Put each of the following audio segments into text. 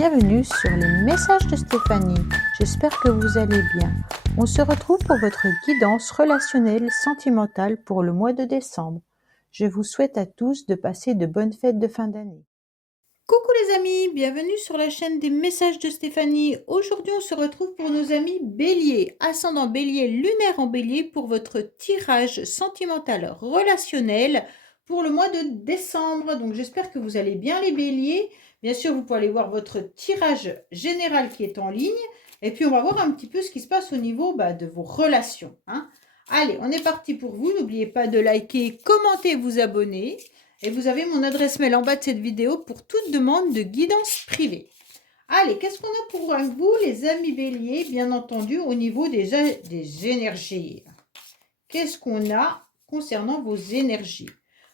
bienvenue sur les messages de Stéphanie. J'espère que vous allez bien. On se retrouve pour votre guidance relationnelle sentimentale pour le mois de décembre. Je vous souhaite à tous de passer de bonnes fêtes de fin d'année. Coucou les amis, bienvenue sur la chaîne des messages de Stéphanie. Aujourd'hui on se retrouve pour nos amis Bélier, ascendant Bélier, lunaire en Bélier pour votre tirage sentimental relationnel pour le mois de décembre. Donc j'espère que vous allez bien les Béliers. Bien sûr vous pouvez aller voir votre tirage général qui est en ligne et puis on va voir un petit peu ce qui se passe au niveau de vos relations. Allez, on est parti pour vous. N'oubliez pas de liker, commenter, vous abonner. Et vous avez mon adresse mail en bas de cette vidéo pour toute demande de guidance privée. Allez, qu'est-ce qu'on a pour vous, les amis Béliers, bien entendu, au niveau des énergies? Qu'est-ce qu'on a concernant vos énergies?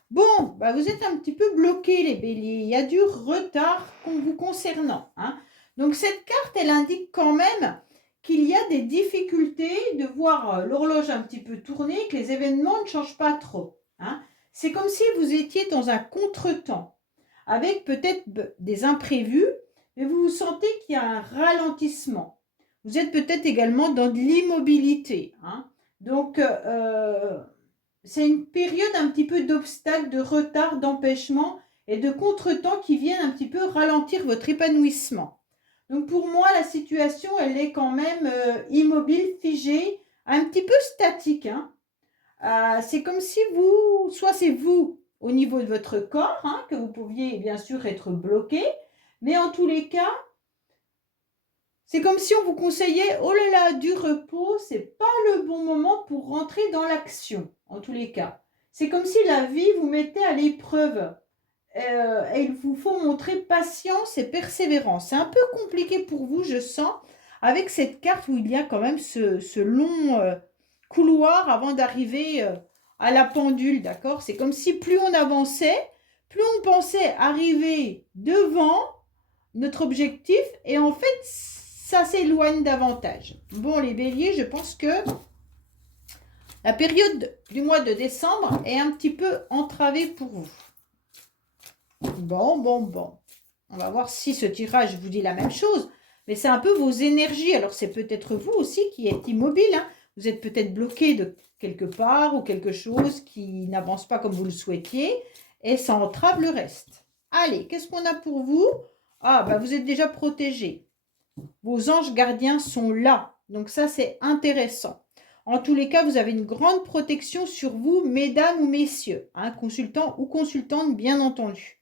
Bon, vous êtes un petit peu bloqués, les Béliers. Il y a du retard vous concernant. Donc, cette carte, elle indique quand même qu'il y a des difficultés de voir l'horloge un petit peu tourner, que les événements ne changent pas trop. C'est comme si vous étiez dans un contretemps, avec peut-être des imprévus, mais vous sentez qu'il y a un ralentissement. Vous êtes peut-être également dans de l'immobilité. Donc, c'est une période un petit peu d'obstacles, de retard, d'empêchement et de contretemps qui viennent un petit peu ralentir votre épanouissement. Donc, pour moi, la situation, elle est quand même immobile, figée, un petit peu statique. C'est comme si soit c'est vous au niveau de votre corps, que vous pouviez bien sûr être bloqué, mais en tous les cas, c'est comme si on vous conseillait, oh là là, du repos, c'est pas le bon moment pour rentrer dans l'action, en tous les cas. C'est comme si la vie vous mettait à l'épreuve. Et il vous faut montrer patience et persévérance. C'est un peu compliqué pour vous, je sens, avec cette carte où il y a quand même ce long couloir avant d'arriver à la pendule, d'accord? C'est comme si plus on avançait, plus on pensait arriver devant notre objectif et en fait, ça s'éloigne davantage. Bon, les béliers, je pense que la période du mois de décembre est un petit peu entravée pour vous. Bon. On va voir si ce tirage vous dit la même chose. Mais c'est un peu vos énergies. Alors, c'est peut-être vous aussi qui êtes immobile. Vous êtes peut-être bloqué de quelque part ou quelque chose qui n'avance pas comme vous le souhaitiez. Et ça entrave le reste. Allez, qu'est-ce qu'on a pour vous? Vous êtes déjà protégé. Vos anges gardiens sont là. Donc ça, c'est intéressant. En tous les cas, vous avez une grande protection sur vous, mesdames ou messieurs. Consultants ou consultantes, bien entendu.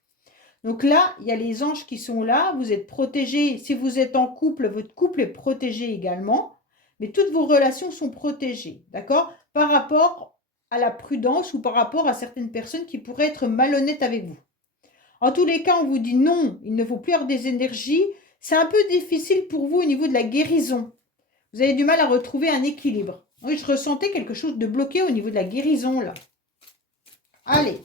Donc là, il y a les anges qui sont là. Vous êtes protégés. Si vous êtes en couple, votre couple est protégé également. Mais toutes vos relations sont protégées. D'accord? Par rapport à la prudence ou par rapport à certaines personnes qui pourraient être malhonnêtes avec vous. En tous les cas, on vous dit non, il ne faut plus avoir des énergies. C'est un peu difficile pour vous au niveau de la guérison. Vous avez du mal à retrouver un équilibre. Oui, je ressentais quelque chose de bloqué au niveau de la guérison, là. Allez.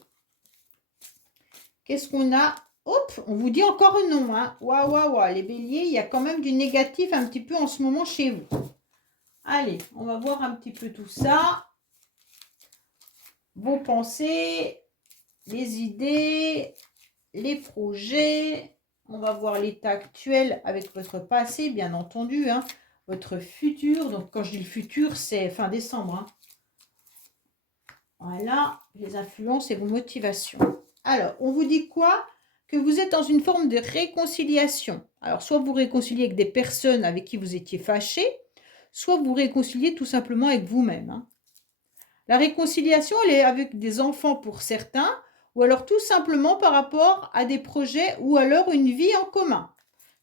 Qu'est-ce qu'on a? Hop, on vous dit encore non. Waouh. Les béliers, il y a quand même du négatif un petit peu en ce moment chez vous. Allez, on va voir un petit peu tout ça. Vos pensées, les idées, les projets. On va voir l'état actuel avec votre passé, bien entendu. Votre futur. Donc, quand je dis le futur, c'est fin décembre. Voilà, les influences et vos motivations. Alors, on vous dit quoi? Que vous êtes dans une forme de réconciliation. Alors, soit vous réconciliez avec des personnes avec qui vous étiez fâché, soit vous réconciliez tout simplement avec vous-même. La réconciliation, elle est avec des enfants pour certains, ou alors tout simplement par rapport à des projets ou alors une vie en commun.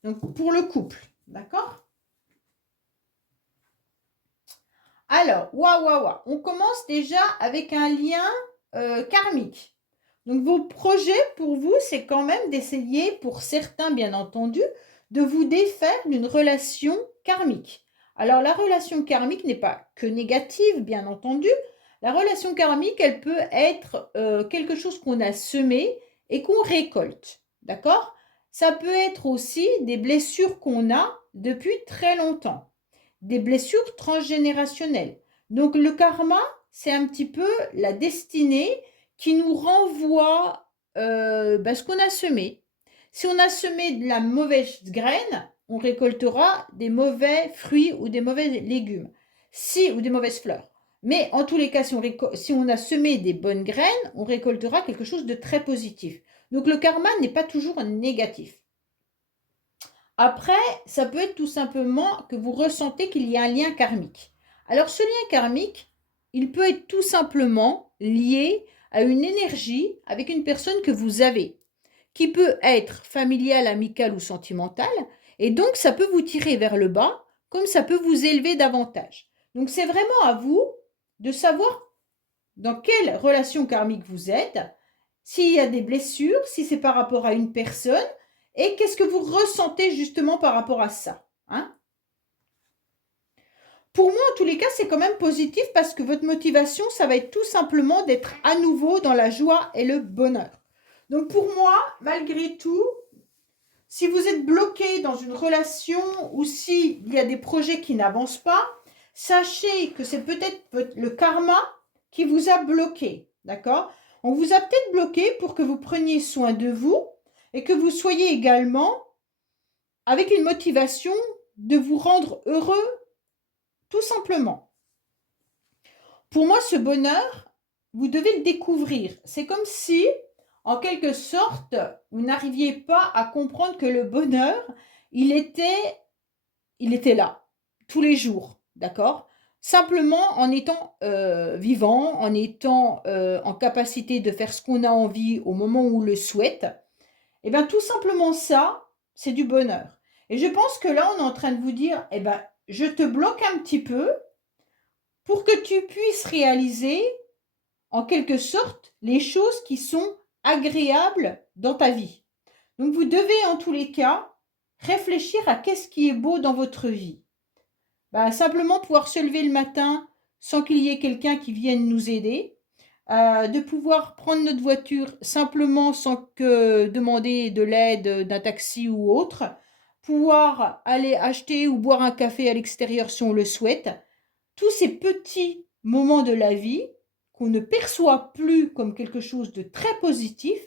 Donc, pour le couple, d'accord? Alors, waouh. On commence déjà avec un lien karmique. Donc, vos projets pour vous, c'est quand même d'essayer, pour certains bien entendu, de vous défaire d'une relation karmique. Alors, la relation karmique n'est pas que négative, bien entendu. La relation karmique, elle peut être quelque chose qu'on a semé et qu'on récolte. D'accord? Ça peut être aussi des blessures qu'on a depuis très longtemps. Des blessures transgénérationnelles. Donc, le karma, c'est un petit peu la destinée qui nous renvoie ce qu'on a semé. Si on a semé de la mauvaise graine, on récoltera des mauvais fruits ou des mauvais légumes, ou des mauvaises fleurs. Mais en tous les cas, si on a semé des bonnes graines, on récoltera quelque chose de très positif. Donc le karma n'est pas toujours négatif. Après, ça peut être tout simplement que vous ressentez qu'il y a un lien karmique. Alors ce lien karmique, il peut être tout simplement lié à une énergie avec une personne que vous avez, qui peut être familiale, amicale ou sentimentale, et donc ça peut vous tirer vers le bas, comme ça peut vous élever davantage. Donc c'est vraiment à vous de savoir dans quelle relation karmique vous êtes, s'il y a des blessures, si c'est par rapport à une personne, et qu'est-ce que vous ressentez justement par rapport à ça, hein? Pour moi, en tous les cas, c'est quand même positif parce que votre motivation, ça va être tout simplement d'être à nouveau dans la joie et le bonheur. Donc pour moi, malgré tout, si vous êtes bloqué dans une relation ou s'il y a des projets qui n'avancent pas, sachez que c'est peut-être le karma qui vous a bloqué, d'accord? On vous a peut-être bloqué pour que vous preniez soin de vous et que vous soyez également avec une motivation de vous rendre heureux, tout simplement. Pour moi, ce bonheur, vous devez le découvrir. C'est comme si, en quelque sorte, vous n'arriviez pas à comprendre que le bonheur, il était là, tous les jours, d'accord? Simplement en étant vivant, en étant en capacité de faire ce qu'on a envie au moment où on le souhaite, et bien tout simplement ça, c'est du bonheur. Et je pense que là, on est en train de vous dire, eh ben, je te bloque un petit peu pour que tu puisses réaliser, en quelque sorte, les choses qui sont agréables dans ta vie. Donc, vous devez, en tous les cas, réfléchir à qu'est-ce qui est beau dans votre vie. Ben, simplement pouvoir se lever le matin sans qu'il y ait quelqu'un qui vienne nous aider, de pouvoir prendre notre voiture simplement sans que demander de l'aide d'un taxi ou autre, pouvoir aller acheter ou boire un café à l'extérieur si on le souhaite. Tous ces petits moments de la vie qu'on ne perçoit plus comme quelque chose de très positif,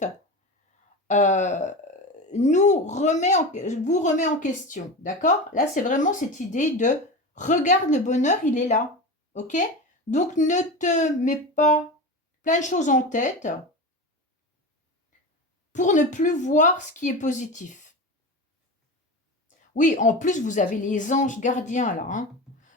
euh, vous remet en question, d'accord? Là, c'est vraiment cette idée de regarde le bonheur, il est là, ok? Donc, ne te mets pas plein de choses en tête pour ne plus voir ce qui est positif. Oui, en plus, vous avez les anges gardiens là, hein.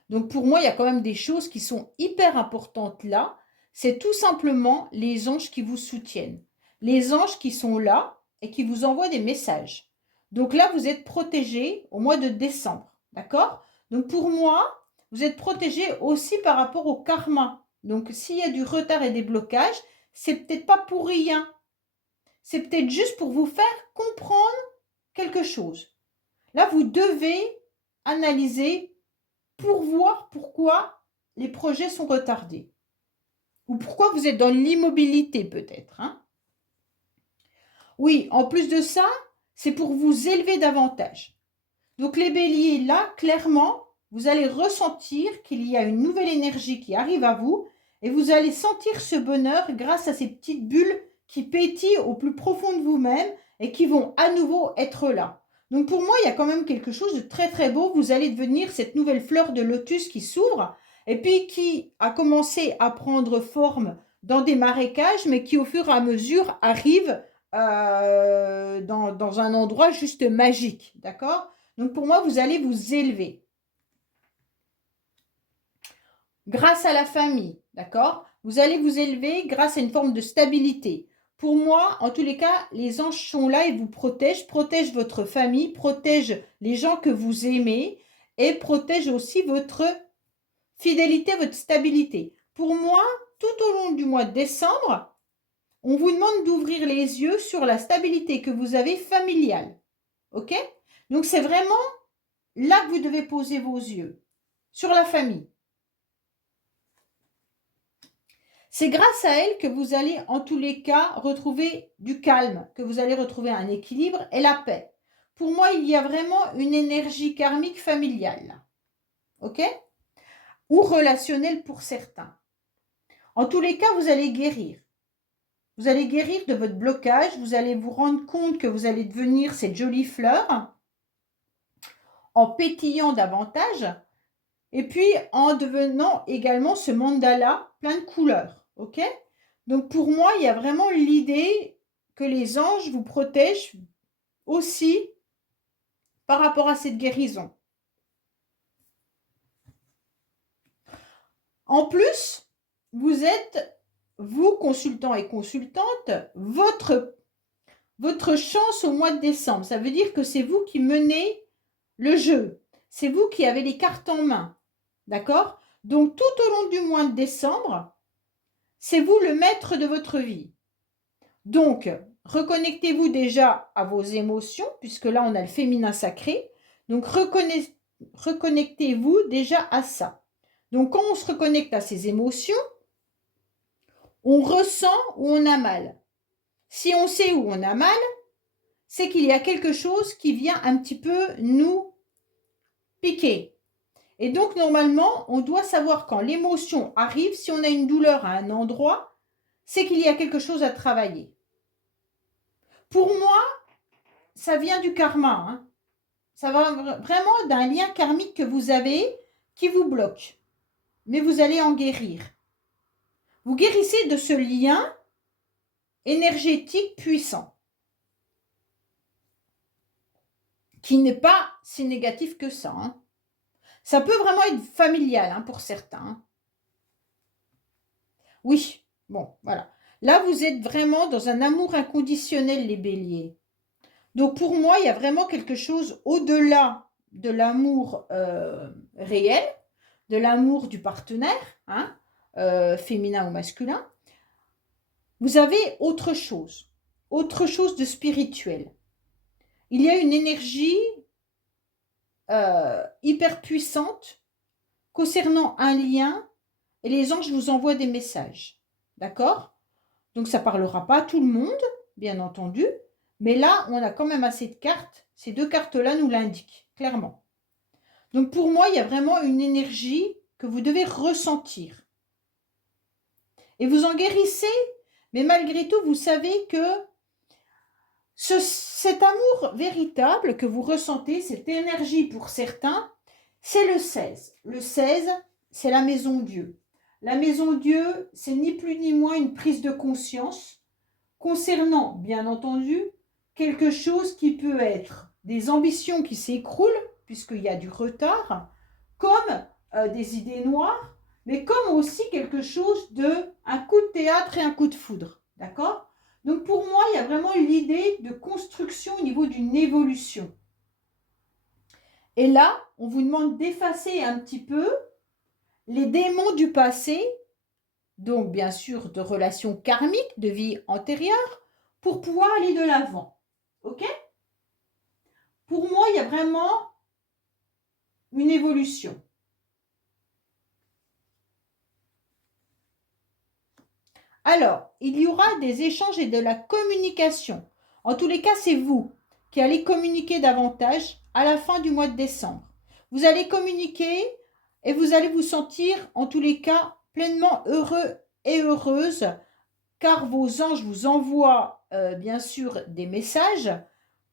Donc, pour moi, il y a quand même des choses qui sont hyper importantes là. C'est tout simplement les anges qui vous soutiennent. Les anges qui sont là et qui vous envoient des messages. Donc là, vous êtes protégé au mois de décembre. D'accord? Donc pour moi, vous êtes protégé aussi par rapport au karma. Donc s'il y a du retard et des blocages, c'est peut-être pas pour rien. C'est peut-être juste pour vous faire comprendre quelque chose. Là, vous devez analyser pour voir pourquoi les projets sont retardés. Ou pourquoi vous êtes dans l'immobilité peut-être, hein. Oui, en plus de ça, c'est pour vous élever davantage. Donc les béliers, là, clairement, vous allez ressentir qu'il y a une nouvelle énergie qui arrive à vous et vous allez sentir ce bonheur grâce à ces petites bulles qui pétillent au plus profond de vous-même et qui vont à nouveau être là. Donc pour moi, il y a quand même quelque chose de très très beau. Vous allez devenir cette nouvelle fleur de lotus qui s'ouvre et puis qui a commencé à prendre forme dans des marécages, mais qui au fur et à mesure arrive dans un endroit juste magique, d'accord? Donc pour moi, vous allez vous élever grâce à la famille, d'accord? Vous allez vous élever grâce à une forme de stabilité. Pour moi, en tous les cas, les anges sont là et vous protègent votre famille, protègent les gens que vous aimez et protègent aussi votre fidélité, votre stabilité. Pour moi, tout au long du mois de décembre, on vous demande d'ouvrir les yeux sur la stabilité que vous avez familiale. OK? Donc c'est vraiment là que vous devez poser vos yeux, sur la famille. C'est grâce à elle que vous allez en tous les cas retrouver du calme, que vous allez retrouver un équilibre et la paix. Pour moi, il y a vraiment une énergie karmique familiale. OK? Ou relationnelle pour certains. En tous les cas, vous allez guérir. Vous allez guérir de votre blocage. Vous allez vous rendre compte que vous allez devenir cette jolie fleur en pétillant davantage. Et puis, en devenant également ce mandala plein de couleurs. OK? Donc, pour moi, il y a vraiment l'idée que les anges vous protègent aussi par rapport à cette guérison. En plus, vous êtes, vous, consultants et consultantes, votre chance au mois de décembre. Ça veut dire que c'est vous qui menez le jeu. C'est vous qui avez les cartes en main. D'accord? Donc, tout au long du mois de décembre, c'est vous le maître de votre vie. Donc, reconnectez-vous déjà à vos émotions, puisque là, on a le féminin sacré. Donc, reconnectez-vous déjà à ça. Donc, quand on se reconnecte à ses émotions, on ressent où on a mal. Si on sait où on a mal, c'est qu'il y a quelque chose qui vient un petit peu nous piquer. Et donc, normalement, on doit savoir quand l'émotion arrive, si on a une douleur à un endroit, c'est qu'il y a quelque chose à travailler. Pour moi, ça vient du karma. Hein. Ça va vraiment d'un lien karmique que vous avez qui vous bloque. Mais vous allez en guérir. Vous guérissez de ce lien énergétique puissant, qui n'est pas si négatif que ça. Hein. Ça peut vraiment être familial hein, pour certains. Oui, bon, voilà. Là, vous êtes vraiment dans un amour inconditionnel, les béliers. Donc, pour moi, il y a vraiment quelque chose au-delà de l'amour réel, de l'amour du partenaire, hein, féminin ou masculin. Vous avez autre chose de spirituel. Il y a une énergie hyper puissante concernant un lien et les anges vous envoient des messages. D'accord? Donc, ça ne parlera pas à tout le monde, bien entendu, mais là, on a quand même assez de cartes. Ces deux cartes-là nous l'indiquent, clairement. Donc, pour moi, il y a vraiment une énergie que vous devez ressentir. Et vous en guérissez, mais malgré tout, vous savez que cet amour véritable que vous ressentez, cette énergie pour certains, c'est le 16. Le 16, c'est la maison Dieu. La maison Dieu, c'est ni plus ni moins une prise de conscience concernant, bien entendu, quelque chose qui peut être des ambitions qui s'écroulent, puisqu'il y a du retard, comme des idées noires, mais comme aussi quelque chose un coup de théâtre et un coup de foudre. D'accord ? Donc pour moi, il y a vraiment l'idée de construction au niveau d'une évolution. Et là, on vous demande d'effacer un petit peu les démons du passé, donc bien sûr de relations karmiques, de vie antérieure, pour pouvoir aller de l'avant. Ok ? Pour moi, il y a vraiment une évolution. Alors, il y aura des échanges et de la communication. En tous les cas, c'est vous qui allez communiquer davantage à la fin du mois de décembre. Vous allez communiquer et vous allez vous sentir, en tous les cas, pleinement heureux et heureuse, car vos anges vous envoient bien sûr des messages,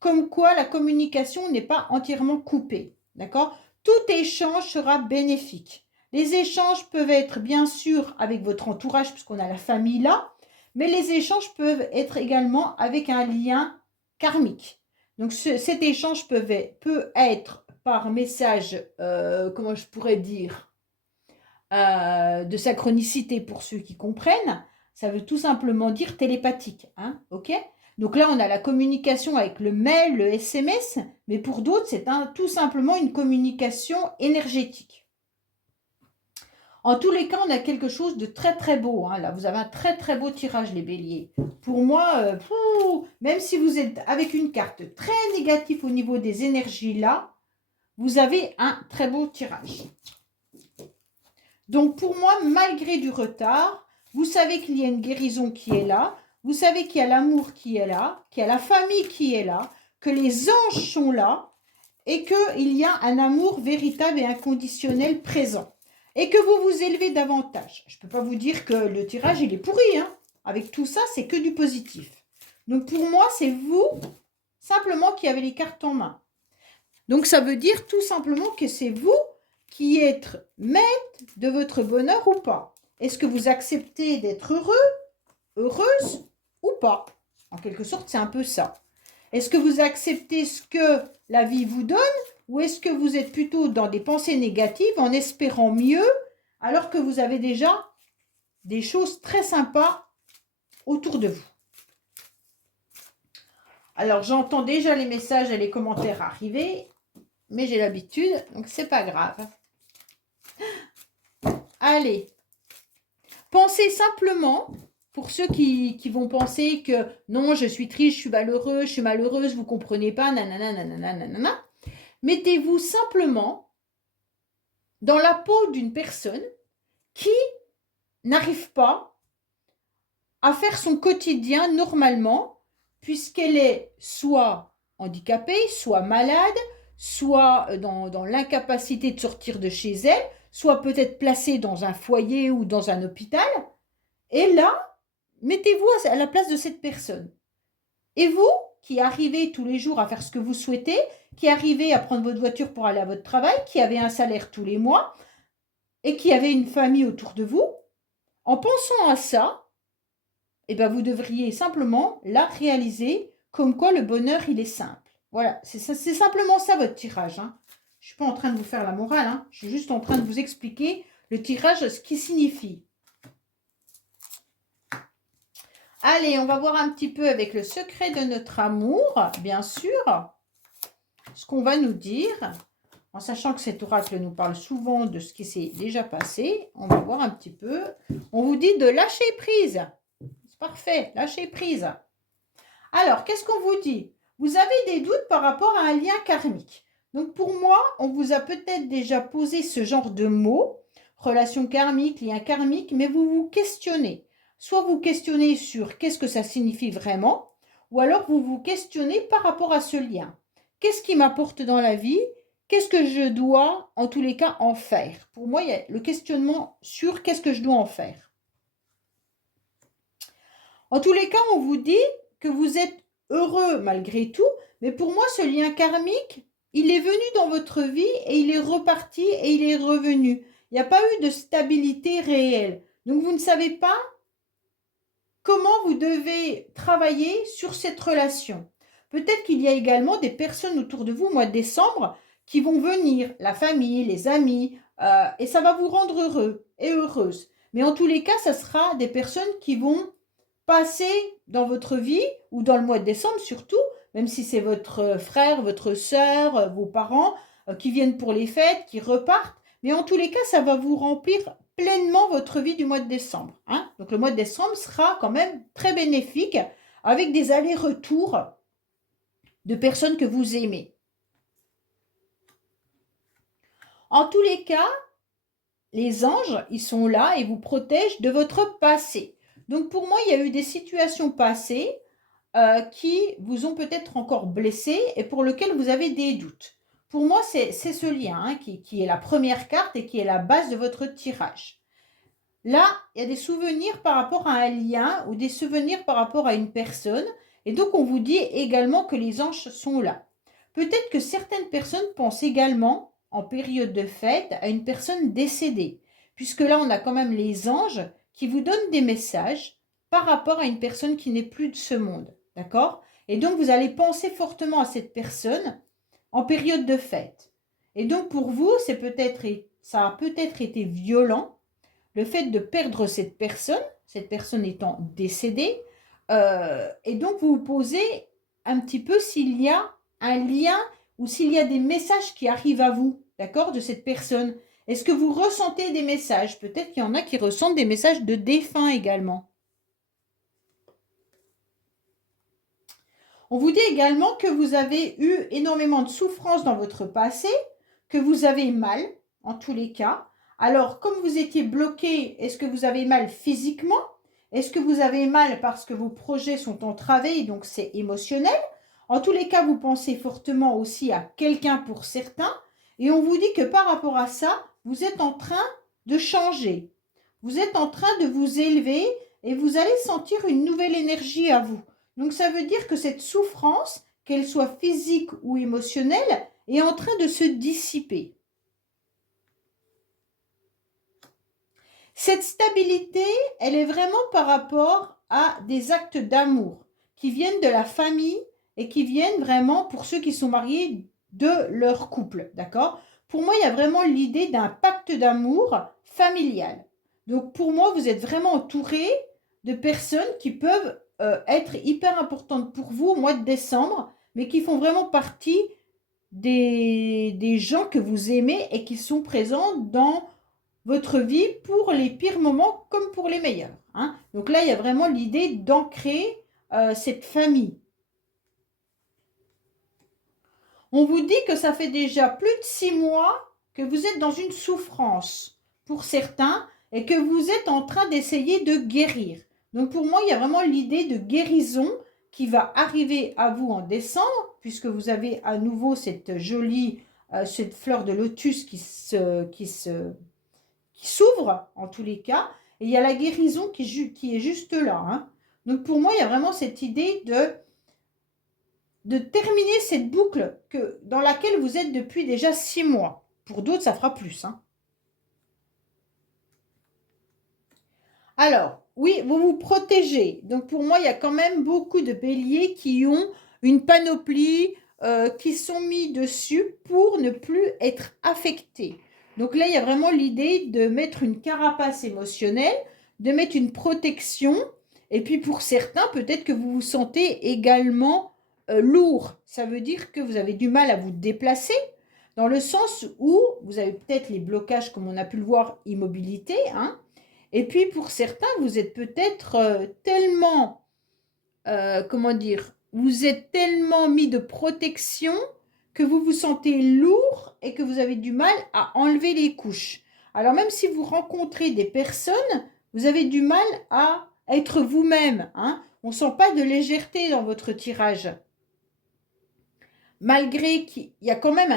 comme quoi la communication n'est pas entièrement coupée. D'accord ? Tout échange sera bénéfique. Les échanges peuvent être bien sûr avec votre entourage, puisqu'on a la famille là, mais les échanges peuvent être également avec un lien karmique. Donc cet échange peut être par message, comment je pourrais dire, de synchronicité pour ceux qui comprennent. Ça veut tout simplement dire télépathique. Hein, ok ? Donc là, on a la communication avec le mail, le SMS, mais pour d'autres, c'est tout simplement une communication énergétique. En tous les cas, on a quelque chose de très très beau. Hein. Là, vous avez un très très beau tirage, les béliers. Pour moi, même si vous êtes avec une carte très négative au niveau des énergies là, vous avez un très beau tirage. Donc pour moi, malgré du retard, vous savez qu'il y a une guérison qui est là, vous savez qu'il y a l'amour qui est là, qu'il y a la famille qui est là, que les anges sont là et qu'il y a un amour véritable et inconditionnel présent. Et que vous vous élevez davantage. Je ne peux pas vous dire que le tirage, il est pourri. Hein. avec tout ça, c'est que du positif. Donc pour moi, c'est vous simplement qui avez les cartes en main. Donc ça veut dire tout simplement que c'est vous qui êtes maître de votre bonheur ou pas. Est-ce que vous acceptez d'être heureux, heureuse ou pas? En quelque sorte, c'est un peu ça. Est-ce que vous acceptez ce que la vie vous donne ou est-ce que vous êtes plutôt dans des pensées négatives en espérant mieux alors que vous avez déjà des choses très sympas autour de vous? Alors, j'entends déjà les messages et les commentaires arriver, mais j'ai l'habitude, donc c'est pas grave. Allez, pensez simplement, pour ceux qui vont penser que non, je suis triste, je suis malheureuse, vous comprenez pas, nanana, nanana, nanana. Mettez-vous simplement dans la peau d'une personne qui n'arrive pas à faire son quotidien normalement, puisqu'elle est soit handicapée, soit malade, soit dans l'incapacité de sortir de chez elle, soit peut-être placée dans un foyer ou dans un hôpital. Et là, mettez-vous à la place de cette personne. Et vous, qui arrivez tous les jours à faire ce que vous souhaitez, qui arrivez à prendre votre voiture pour aller à votre travail, qui avez un salaire tous les mois et qui avez une famille autour de vous, en pensant à ça, eh ben vous devriez simplement la réaliser comme quoi le bonheur, il est simple. Voilà, c'est simplement ça votre tirage. Hein. Je ne suis pas en train de vous faire la morale, hein. Je suis juste en train de vous expliquer le tirage, ce qui signifie. Allez, on va voir un petit peu avec le secret de notre amour, bien sûr, ce qu'on va nous dire. En sachant que cet oracle nous parle souvent de ce qui s'est déjà passé, on va voir un petit peu. On vous dit de lâcher prise. C'est parfait, lâcher prise. Alors, qu'est-ce qu'on vous dit? Vous avez des doutes par rapport à un lien karmique. Donc, pour moi, on vous a peut-être déjà posé ce genre de mots, relation karmique, lien karmique, mais vous vous questionnez. Soit vous questionnez sur qu'est-ce que ça signifie vraiment, ou alors vous vous questionnez par rapport à ce lien. Qu'est-ce qui m'apporte dans la vie? Qu'est-ce que je dois, en tous les cas, en faire? Pour moi, il y a le questionnement sur qu'est-ce que je dois en faire. En tous les cas, on vous dit que vous êtes heureux malgré tout, mais pour moi, ce lien karmique, il est venu dans votre vie et il est reparti et il est revenu. Il n'y a pas eu de stabilité réelle. Donc, vous ne savez pas comment vous devez travailler sur cette relation. Peut-être qu'il y a également des personnes autour de vous au mois de décembre qui vont venir, la famille, les amis, et ça va vous rendre heureux et heureuse. Mais en tous les cas, ça sera des personnes qui vont passer dans votre vie, ou dans le mois de décembre surtout, même si c'est votre frère, votre sœur, vos parents qui viennent pour les fêtes, qui repartent. Mais en tous les cas, ça va vous remplir pleinement votre vie du mois de décembre. Hein. Donc le mois de décembre sera quand même très bénéfique avec des allers-retours de personnes que vous aimez. En tous les cas, les anges, ils sont là et vous protègent de votre passé. Donc pour moi, il y a eu des situations passées qui vous ont peut-être encore blessé et pour lesquelles vous avez des doutes. Pour moi, c'est ce lien hein, qui est la première carte et qui est la base de votre tirage. Là, il y a des souvenirs par rapport à un lien ou des souvenirs par rapport à une personne. Et donc, on vous dit également que les anges sont là. Peut-être que certaines personnes pensent également, en période de fête, à une personne décédée. Puisque là, on a quand même les anges qui vous donnent des messages par rapport à une personne qui n'est plus de ce monde. D'accord? Et donc, vous allez penser fortement à cette personne en période de fête. Et donc, pour vous, ça a peut-être été violent, le fait de perdre cette personne étant décédée, et donc vous vous posez un petit peu s'il y a un lien ou s'il y a des messages qui arrivent à vous, d'accord, de cette personne. Est-ce que vous ressentez des messages? Peut-être qu'il y en a qui ressentent des messages de défunts également. On vous dit également que vous avez eu énormément de souffrance dans votre passé, que vous avez mal, en tous les cas. Alors, comme vous étiez bloqué, est-ce que vous avez mal physiquement? Est-ce que vous avez mal parce que vos projets sont entravés, donc c'est émotionnel? En tous les cas, vous pensez fortement aussi à quelqu'un pour certains. Et on vous dit que par rapport à ça, vous êtes en train de changer. Vous êtes en train de vous élever et vous allez sentir une nouvelle énergie à vous. Donc ça veut dire que cette souffrance, qu'elle soit physique ou émotionnelle, est en train de se dissiper. Cette stabilité, elle est vraiment par rapport à des actes d'amour qui viennent de la famille et qui viennent vraiment, pour ceux qui sont mariés, de leur couple, d'accord? Pour moi, il y a vraiment l'idée d'un pacte d'amour familial. Donc pour moi, vous êtes vraiment entouré de personnes qui peuvent être hyper importantes pour vous au mois de décembre, mais qui font vraiment partie des gens que vous aimez et qui sont présents dans votre vie pour les pires moments comme pour les meilleurs, hein. Donc là, il y a vraiment l'idée d'ancrer cette famille. On vous dit que ça fait déjà plus de 6 mois que vous êtes dans une souffrance pour certains et que vous êtes en train d'essayer de guérir. Donc pour moi, il y a vraiment l'idée de guérison qui va arriver à vous en décembre, puisque vous avez à nouveau cette jolie cette fleur de lotus qui s'ouvre en tous les cas, et il y a la guérison qui est juste là, hein. Donc pour moi, il y a vraiment cette idée de terminer cette boucle dans laquelle vous êtes depuis déjà 6 mois. Pour d'autres, ça fera plus, hein. Alors, oui, vous vous protégez. Donc pour moi, il y a quand même beaucoup de béliers qui ont une panoplie, qui sont mis dessus pour ne plus être affectés. Donc là, il y a vraiment l'idée de mettre une carapace émotionnelle, de mettre une protection. Et puis pour certains, peut-être que vous vous sentez également lourd. Ça veut dire que vous avez du mal à vous déplacer, dans le sens où vous avez peut-être les blocages, comme on a pu le voir, immobilité, hein. Et puis pour certains, vous êtes peut-être tellement, comment dire, vous êtes tellement mis de protection que vous vous sentez lourd et que vous avez du mal à enlever les couches. Alors même si vous rencontrez des personnes, vous avez du mal à être vous-même, hein. On ne sent pas de légèreté dans votre tirage. Malgré qu'il y a quand même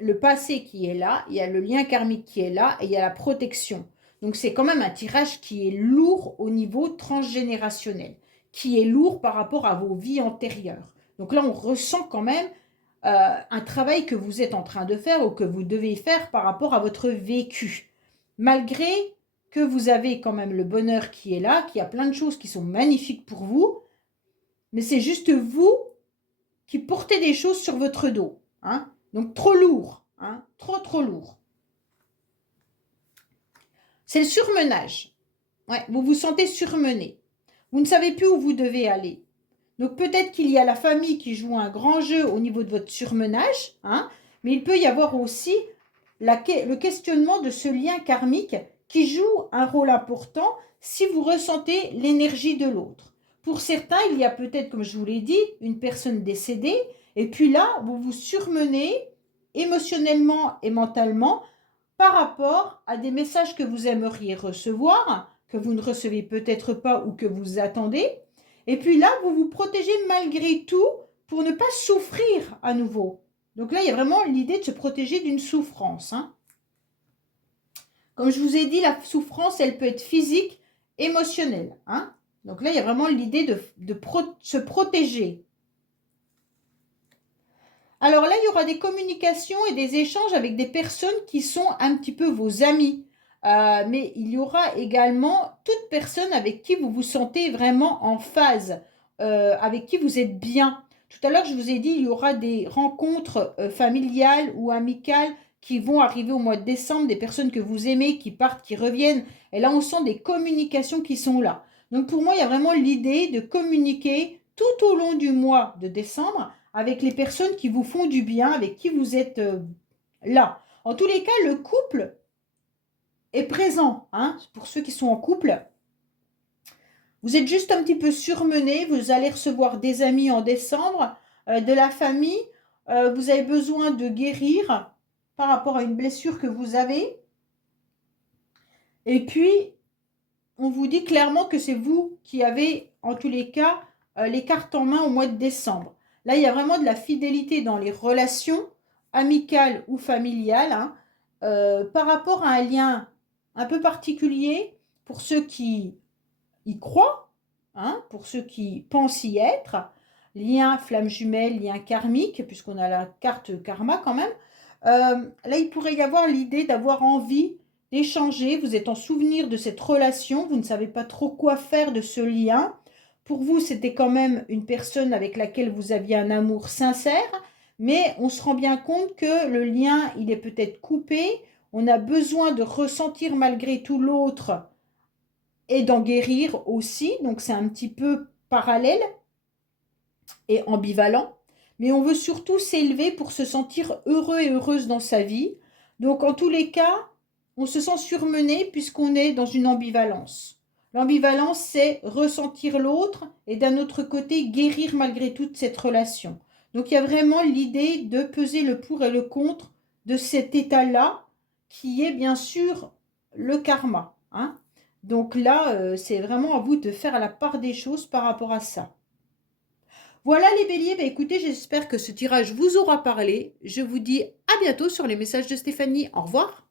le passé qui est là, il y a le lien karmique qui est là et il y a la protection. Donc c'est quand même un tirage qui est lourd au niveau transgénérationnel, qui est lourd par rapport à vos vies antérieures. Donc là, on ressent quand même un travail que vous êtes en train de faire ou que vous devez faire par rapport à votre vécu. Malgré que vous avez quand même le bonheur qui est là, qu'il y a plein de choses qui sont magnifiques pour vous, mais c'est juste vous qui portez des choses sur votre dos, hein. Donc trop lourd, hein, trop lourd. C'est le surmenage. Ouais, vous vous sentez surmené. Vous ne savez plus où vous devez aller. Donc peut-être qu'il y a la famille qui joue un grand jeu au niveau de votre surmenage, hein, mais il peut y avoir aussi le questionnement de ce lien karmique qui joue un rôle important si vous ressentez l'énergie de l'autre. Pour certains, il y a peut-être, comme je vous l'ai dit, une personne décédée, et puis là, vous vous surmenez émotionnellement et mentalement par rapport à des messages que vous aimeriez recevoir, que vous ne recevez peut-être pas ou que vous attendez. Et puis là, vous vous protégez malgré tout pour ne pas souffrir à nouveau. Donc là, il y a vraiment l'idée de se protéger d'une souffrance, hein. Comme je vous ai dit, la souffrance, elle peut être physique, émotionnelle, hein. Donc là, il y a vraiment l'idée de se protéger. Alors là, il y aura des communications et des échanges avec des personnes qui sont un petit peu vos amis. Mais il y aura également toute personne avec qui vous vous sentez vraiment en phase, avec qui vous êtes bien. Tout à l'heure, je vous ai dit, il y aura des rencontres familiales ou amicales qui vont arriver au mois de décembre, des personnes que vous aimez, qui partent, qui reviennent. Et là, on sent des communications qui sont là. Donc pour moi, il y a vraiment l'idée de communiquer tout au long du mois de décembre avec les personnes qui vous font du bien, avec qui vous êtes là. En tous les cas, le couple est présent, hein, pour ceux qui sont en couple. Vous êtes juste un petit peu surmené, vous allez recevoir des amis en décembre, de la famille, vous avez besoin de guérir par rapport à une blessure que vous avez. Et puis, on vous dit clairement que c'est vous qui avez, en tous les cas, les cartes en main au mois de décembre. Là, il y a vraiment de la fidélité dans les relations amicales ou familiales, hein, par rapport à un lien un peu particulier pour ceux qui y croient, hein, pour ceux qui pensent y être, lien flamme jumelle, lien karmique, puisqu'on a la carte karma quand même, là il pourrait y avoir l'idée d'avoir envie d'échanger, vous êtes en souvenir de cette relation, vous ne savez pas trop quoi faire de ce lien. Pour vous, c'était quand même une personne avec laquelle vous aviez un amour sincère, mais on se rend bien compte que le lien, il est peut-être coupé, on a besoin de ressentir malgré tout l'autre et d'en guérir aussi, donc c'est un petit peu parallèle et ambivalent, mais on veut surtout s'élever pour se sentir heureux et heureuse dans sa vie. Donc en tous les cas, on se sent surmené puisqu'on est dans une ambivalence. L'ambivalence, c'est ressentir l'autre et d'un autre côté, guérir malgré toute cette relation. Donc il y a vraiment l'idée de peser le pour et le contre de cet état-là, qui est bien sûr le karma, hein. Donc là, c'est vraiment à vous de faire la part des choses par rapport à ça. Voilà les béliers, bah écoutez, j'espère que ce tirage vous aura parlé. Je vous dis à bientôt sur les messages de Stéphanie. Au revoir.